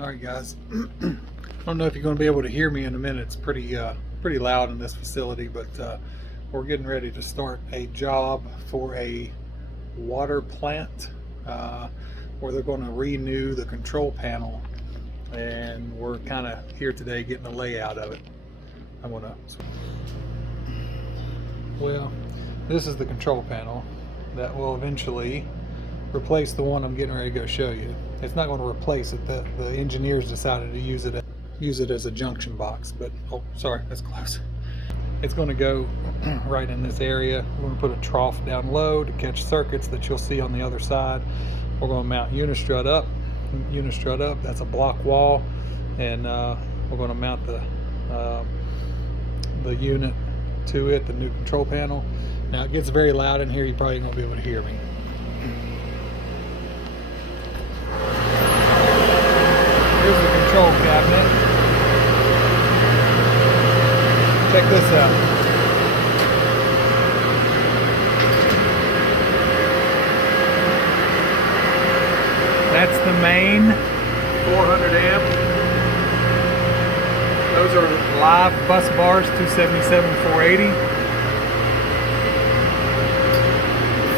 Alright guys, I don't know if you're going to be able to hear me in a minute. It's pretty loud in this facility, but we're getting ready to start a job for a water plant where they're going to renew the control panel, and we're kind of here today getting the layout of it. Well, this is the control panel that will eventually replace the one I'm getting ready to go show you. It's not going to replace it. The engineers decided to use it as a junction box, but oh sorry, that's close. It's going to go right in this area. We're going to put a trough down low to catch circuits that you'll see on the other side. We're going to mount unistrut up. That's a block wall, and we're going to mount the unit to it, the new control panel. Now it gets very loud in here. You probably won't be able to hear me. Here's the control cabinet. Check this out. That's the main 400 amp. Those are live bus bars, 277, 480.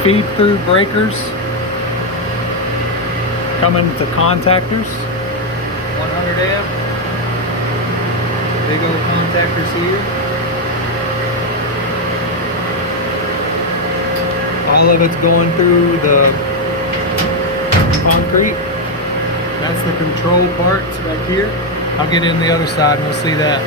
Feed through breakers coming to contactors, 100 amp. Big old contactors here. All of it's going through the concrete. That's the control parts right here. I'll get in the other side and we'll see that.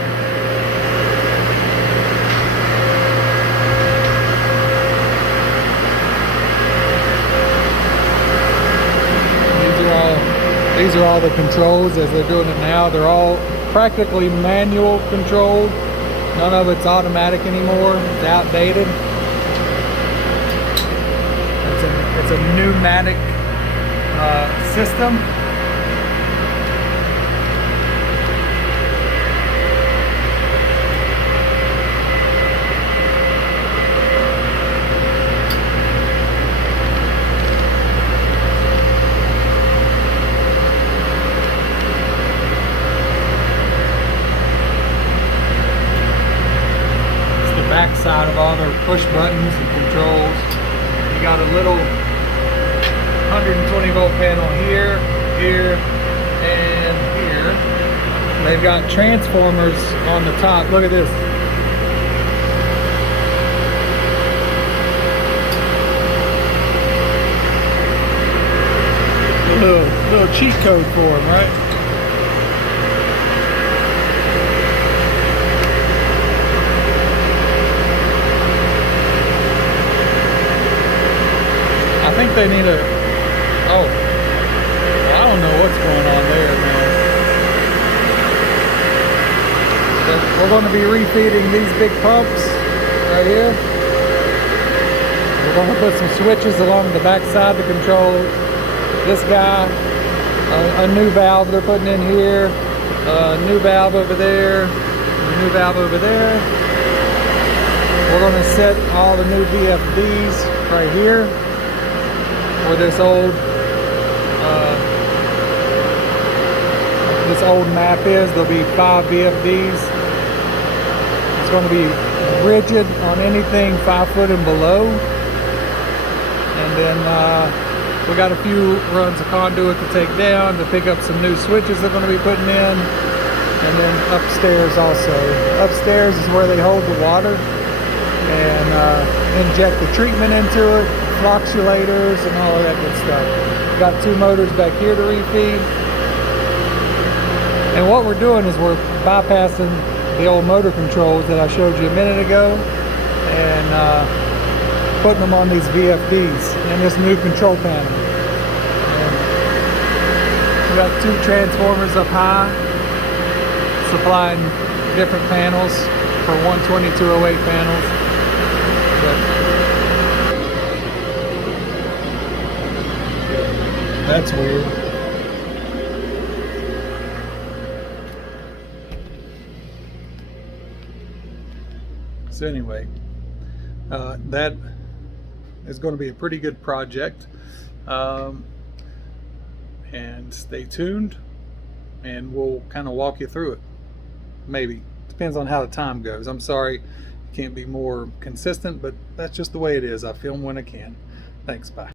These are all the controls as they're doing it now. They're all practically manual controlled. None of it's automatic anymore. It's outdated. It's a pneumatic system. Side of all their push buttons and controls. You got a little 120 volt panel here, here, and here. They've got transformers on the top. Look at this. A little cheat code for them, right? I think they need a, oh, I don't know what's going on there, man. But we're going to be refeeding these big pumps right here. We're going to put some switches along the back side to control this guy. A new valve they're putting in here. A new valve over there. A new valve over there. We're going to set all the new VFDs right here. Where this old map is, there'll be 5 VFDs. It's going to be rigid on anything 5 foot and below. And then we got a few runs of conduit to take down to pick up some new switches they're going to be putting in. And then upstairs also. Upstairs is where they hold the water and inject the treatment into it. Floxulators and all of that good stuff. Got 2 motors back here to refeed. And what we're doing is we're bypassing the old motor controls that I showed you a minute ago and putting them on these VFDs and this new control panel. And we got 2 transformers up high supplying different panels for 120, 208 panels. That's weird. So anyway, that is going to be a pretty good project. And stay tuned. and we'll kind of walk you through it. Maybe. Depends on how the time goes. I'm sorry, can't be more consistent, but that's just the way it is. I film when I can. Thanks, bye.